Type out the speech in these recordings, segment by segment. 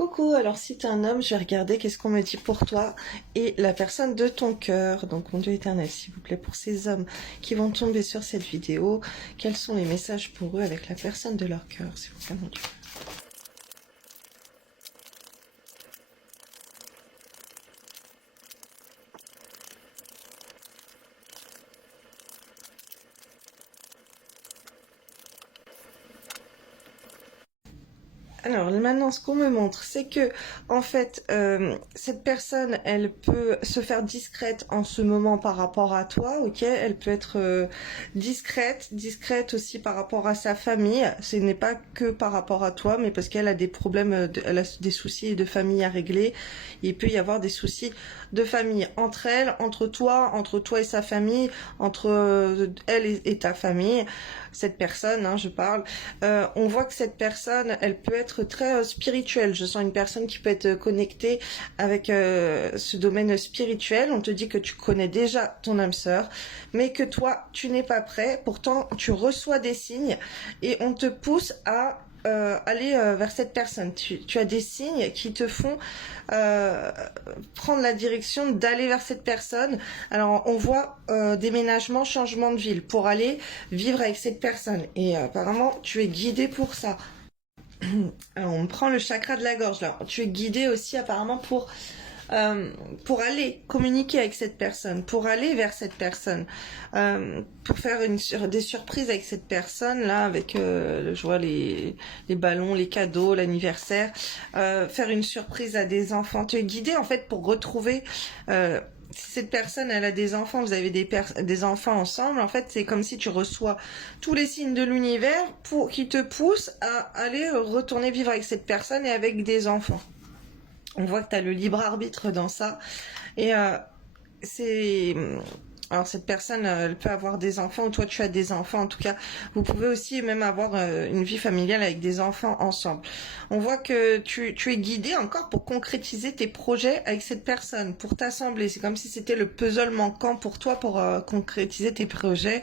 Coucou, alors si t'es un homme, je vais regarder qu'est-ce qu'on me dit pour toi et la personne de ton cœur. Donc mon Dieu éternel, s'il vous plaît, pour ces hommes qui vont tomber sur cette vidéo, quels sont les messages pour eux avec la personne de leur cœur, s'il vous plaît, mon Dieu. Alors maintenant, ce qu'on me montre, c'est que en fait, cette personne, elle peut se faire discrète en ce moment par rapport à toi, ok? Elle peut être discrète aussi par rapport à sa famille. Ce n'est pas que par rapport à toi, mais parce qu'elle a des problèmes, elle a des soucis de famille à régler. Il peut y avoir des soucis de famille entre elles, entre toi et sa famille, entre elle et ta famille. Cette personne, hein, je parle. On voit que cette personne, elle peut être très spirituelle. Je sens une personne qui peut être connectée avec ce domaine spirituel. On te dit que tu connais déjà ton âme sœur, mais que toi, tu n'es pas prêt. Pourtant, tu reçois des signes et on te pousse à aller vers cette personne. Tu as des signes qui te font prendre la direction d'aller vers cette personne. Alors on voit déménagement, changement de ville pour aller vivre avec cette personne. Et apparemment tu es guidé pour ça. Alors on prend le chakra de la gorge là. Tu es guidé aussi apparemment pour aller communiquer avec cette personne, pour aller vers cette personne, pour faire des surprises avec cette personne là, avec je vois les ballons, les cadeaux, l'anniversaire, faire une surprise à des enfants. Tu es guidé en fait pour retrouver si cette personne elle a des enfants, vous avez des enfants ensemble, en fait c'est comme si tu reçois tous les signes de l'univers qui te poussent à aller retourner vivre avec cette personne et avec des enfants. On voit que tu as le libre arbitre dans ça. Et c'est... Alors cette personne, elle peut avoir des enfants, ou toi tu as des enfants. En tout cas, vous pouvez aussi même avoir une vie familiale avec des enfants ensemble. On voit que tu es guidé encore pour concrétiser tes projets avec cette personne, pour t'assembler. C'est comme si c'était le puzzle manquant pour toi pour concrétiser tes projets.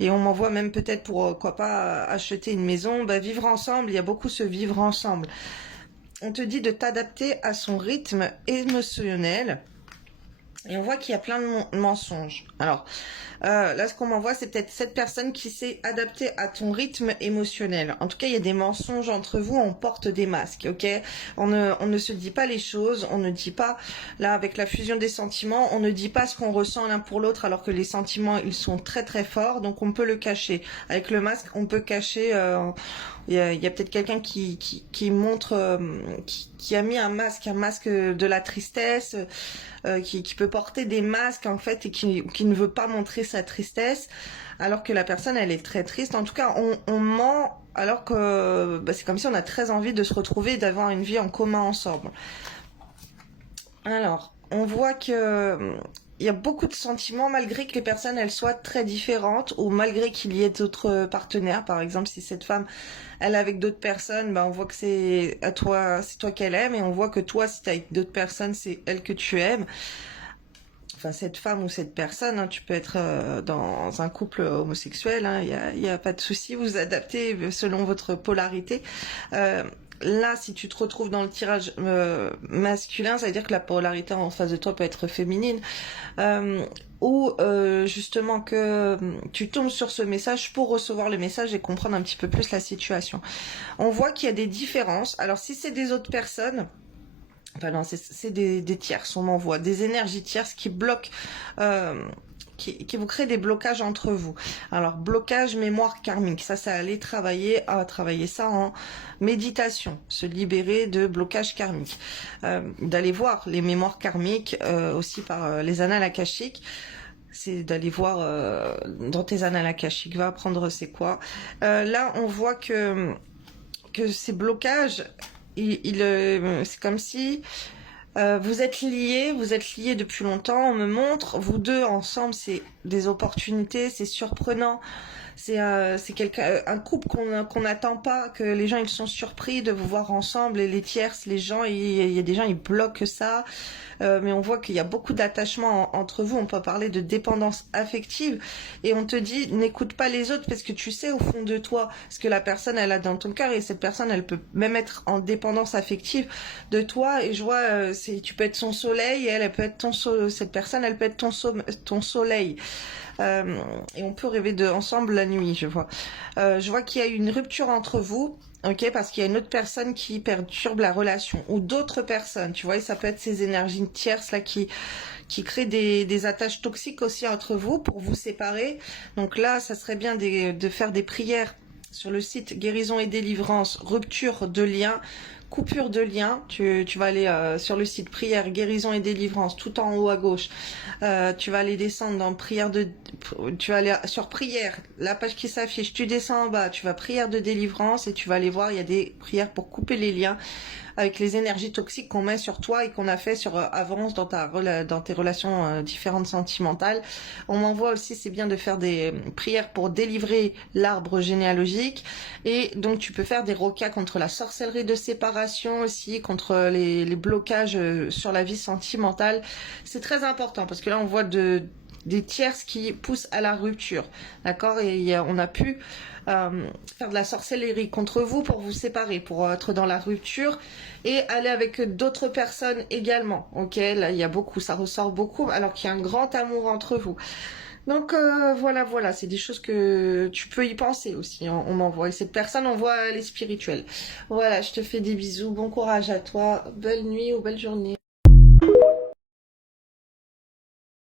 Et on m'envoie même peut-être pour, quoi pas, acheter une maison, vivre ensemble. Il y a beaucoup ce vivre ensemble. On te dit de t'adapter à son rythme émotionnel. Et on voit qu'il y a plein de mensonges. Alors, là, ce qu'on m'envoie, c'est peut-être cette personne qui s'est adaptée à ton rythme émotionnel. En tout cas, il y a des mensonges entre vous, on porte des masques, ok? On ne se dit pas les choses, on ne dit pas, là, avec la fusion des sentiments, on ne dit pas ce qu'on ressent l'un pour l'autre, alors que les sentiments, ils sont très très forts, donc on peut le cacher. Avec le masque, on peut cacher... il y a peut-être quelqu'un qui montre, qui a mis un masque de la tristesse, qui peut porter des masques en fait et qui ne veut pas montrer sa tristesse, alors que la personne elle est très triste. En tout cas, on ment alors que c'est comme si on a très envie de se retrouver et d'avoir une vie en commun ensemble. Alors, on voit que il y a beaucoup de sentiments malgré que les personnes elles soient très différentes ou malgré qu'il y ait d'autres partenaires. Par exemple, si cette femme elle est avec d'autres personnes, on voit que c'est toi qu'elle aime, et on voit que toi si t'es avec d'autres personnes, c'est elle que tu aimes. Enfin, cette femme ou cette personne, hein, tu peux être dans un couple homosexuel, hein, y a pas de souci, vous adaptez selon votre polarité. Là, si tu te retrouves dans le tirage masculin, ça veut dire que la polarité en face de toi peut être féminine, ou justement que tu tombes sur ce message pour recevoir le message et comprendre un petit peu plus la situation. On voit qu'il y a des différences. Alors, si c'est des autres personnes, enfin non, c'est des tierces, on m'envoie des énergies tierces qui bloquent... qui vous crée des blocages entre vous. Alors, blocage mémoire karmique, ça allait travailler ça en méditation, se libérer de blocage karmique, d'aller voir les mémoires karmiques aussi par les annales akashiques. C'est d'aller voir dans tes annales akashiques, va apprendre c'est quoi. Là, on voit que ces blocages, c'est comme si vous êtes liés depuis longtemps. On me montre, vous deux ensemble, c'est des opportunités, c'est surprenant, c'est quelqu'un, un couple qu'on n'attend pas, que les gens ils sont surpris de vous voir ensemble, et les tierces, les gens, il y a des gens ils bloquent ça, mais on voit qu'il y a beaucoup d'attachement entre vous. On peut parler de dépendance affective, et on te dit n'écoute pas les autres parce que tu sais au fond de toi ce que la personne elle a dans ton cœur, et cette personne elle peut même être en dépendance affective de toi. Et je vois, tu peux être son soleil, et elle peut être cette personne elle peut être ton soleil. Et on peut rêver de ensemble la nuit, je vois. Je vois qu'il y a une rupture entre vous, ok, parce qu'il y a une autre personne qui perturbe la relation, ou d'autres personnes, tu vois, et ça peut être ces énergies tierces là qui créent des attaches toxiques aussi entre vous pour vous séparer. Donc là, ça serait bien de faire des prières sur le site Guérison et Délivrance, rupture de lien, coupure de lien. Tu vas aller sur le site prière, guérison et délivrance, tout en haut à gauche. Tu vas aller descendre dans tu vas aller sur prière, la page qui s'affiche, tu descends en bas, tu vas prière de délivrance, et tu vas aller voir, il y a des prières pour couper les liens avec les énergies toxiques qu'on met sur toi et qu'on a fait sur avant dans tes relations différentes sentimentales. On m'envoie aussi, c'est bien de faire des prières pour délivrer l'arbre généalogique, et donc tu peux faire des rokas contre la sorcellerie de séparation aussi, contre les blocages sur la vie sentimentale. C'est très important parce que là on voit des tierces qui poussent à la rupture, d'accord, et on a pu faire de la sorcellerie contre vous pour vous séparer, pour être dans la rupture et aller avec d'autres personnes également, ok. Là il y a beaucoup, ça ressort beaucoup, alors qu'il y a un grand amour entre vous. Donc voilà, c'est des choses que tu peux y penser aussi, hein, on m'envoie. Et cette personne, on voit les spirituels. Voilà, je te fais des bisous, bon courage à toi, belle nuit ou belle journée.